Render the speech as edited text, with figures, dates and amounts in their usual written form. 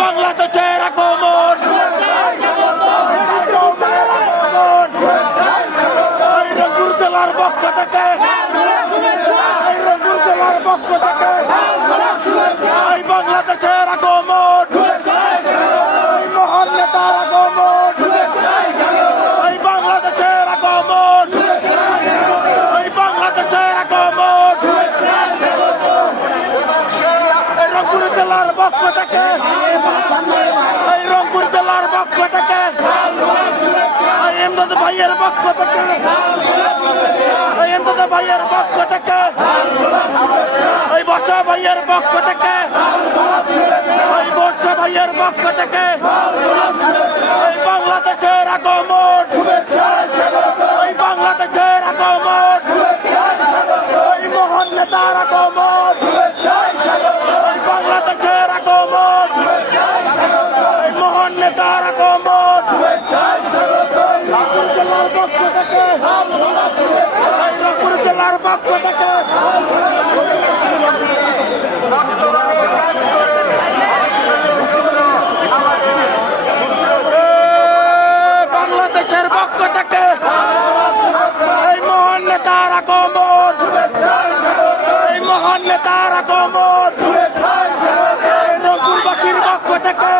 বাংলাদেশের আগমন, রংপুর জেলার পক্ষ থেকে, রংপুর জেলার পক্ষ থেকে বাংলাদেশের আগমন, মহান নেতার আগমন, বাংলাদেশের আগমন, বাংলাদেশের আগমন, রংপুর জেলার পক্ষ থেকে, রংপুর জেলার পক্ষ থেকে, এমদাদ ভাইয়ের পক্ষ থেকে, এমদাদ ভাইয়ের পক্ষ থেকে, বর্ষা ভাইয়ের পক্ষ থেকে, বর্ষা ভাইয়ের পক্ষ থেকে বাংলাদেশের আগমন, বাংলাদেশের আগমন, মহান নেতার আগমন, বাংলাদেশের আগমন, মহান নেতার আগমন, রংপুর জেলার পক্ষ থেকে, রংপুর জেলার পক্ষ থেকে বাংলাদেশের পক্ষ থেকে এই মহান নেতার আগমন, এই মহান নেতার আগমন, রংপুরবাসীর পক্ষ থেকে